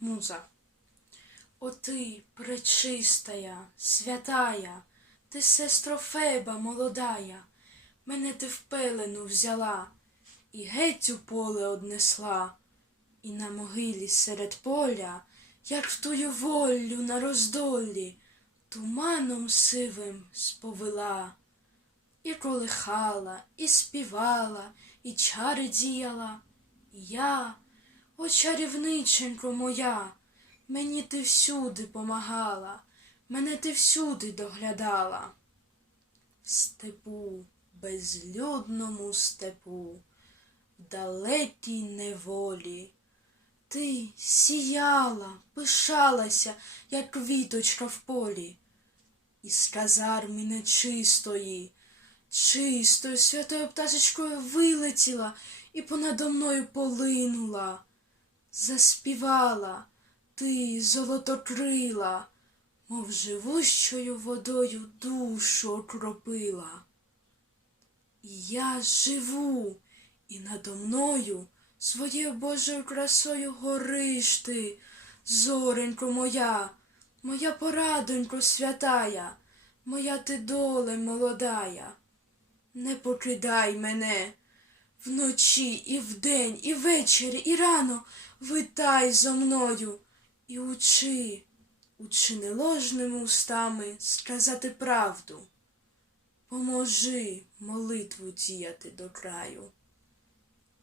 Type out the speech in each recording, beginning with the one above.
Муза. О ти, пречистая, святая, ти сестро Феба молодая, мене ти в пелену взяла і геть у поле однесла, і на могилі серед поля, як в тую волю на роздолі, туманом сивим сповела, і колихала, і співала, і чари діяла, і я. О, чарівниченько моя, мені ти всюди помагала, мене ти всюди доглядала. В степу, безлюдному степу, в далекій неволі. Ти сіяла, пишалася, як квіточка в полі, із казарми нечистої, чистою святою пташечкою вилетіла і понадо мною полинула заспівала ти золотокрила, мов живущою водою душу окропила. І я живу, і надо мною своєю Божою красою гориш ти, зоренько моя, моя порадонько святая, моя ти доле молодая. Не покидай мене вночі, і вдень, і ввечері, і рано витай зо мною і учи, учи неложними устами сказати правду. Поможи молитву діяти до краю.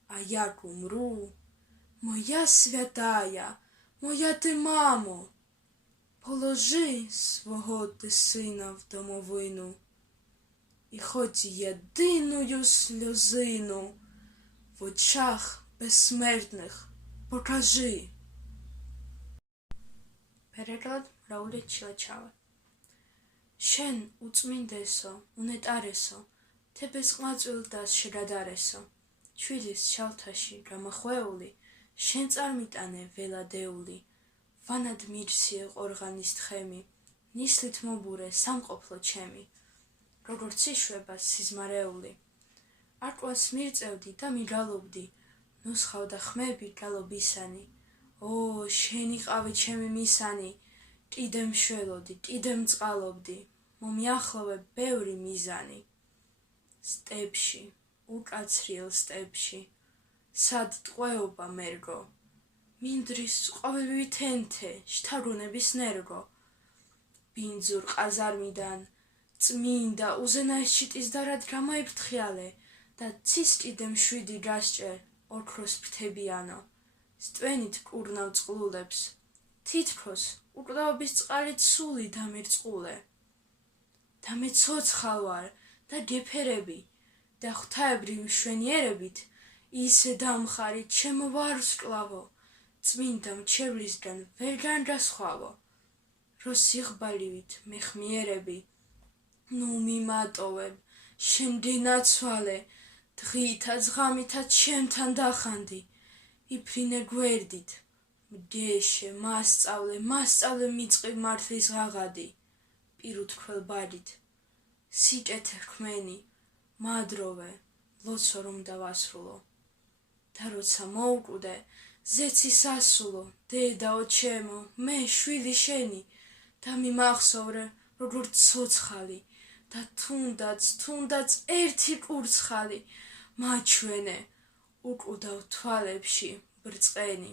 А як умру, моя святая, моя ти мамо, положи свого ти сина в домовину, і хоч єдиною сльозину в очах безсмертних покажи. Переклад Рауле Чилачава. შენ უწმინდესო, უნეტარესო, თებეს ყმაწვილდას შეგადარესო, ჩვილის შალთაში გამახვეული, შენ წარმიტანე ველადეული, ვანად მირსიე ყორღანის თხემი, ნისლით მობურე სამყოფლო ჩემი, როგორც იშვება სიზმარეული. არკვას მირწევდი და მიგალობდი, ნუსხავდა ხმები გალობისანი. ო შენი ყავი ჩემი მისანი. კიდე მშველოდი კიდე მწყალობდი. მომიახლოვე ბევრი მიზანი. სტეპში უკაცრიელ სტეპში. სად ტყვეობა მერგო? მინდრის ყვავები თენთე შთაგონების ნერგო. ბინძურ ყაზარმიდან წმინდა უზენაის და რად გამოიფრთხიალე და ცის კიდე მშვიდი გასჭერ ოქროს ფრთებიანო სტვენით კურნავ წყლულებს. თითქოს უკვდავების წყალით სული დამერწყულე. და მე ცოცხალ ვარ და გეფერები და ღვთაებრივ მშვენიერებით ისე დამხარი ჩემო ვარსკვლავო წმინდა მჩევლისგან ვერ განგასხვავო რო სიღბალივით მეხმიერები ნუ მიმატოვებ შენ გენაცვალე დღითა ზღამითა ჩემთან დახანდი. იფრინე გვერდით. მგეშე მასწავლე მასწავლე მიწყვი მართლის ღაღადი. პირუთქველ ბადით. სიკეთე ხმენი მადროვე ლოცვა რომ დავასრულო. და როცა მოუკვდე ზეცი სასულო დედაო ჩემო მე შვილი შენი. და მიმახსოვრე როგორც ცოცხალი. და თუნდაც თუნდაც ერთი კურცხალი მაჩვენე უკვდავ თვალებში ბრწყენი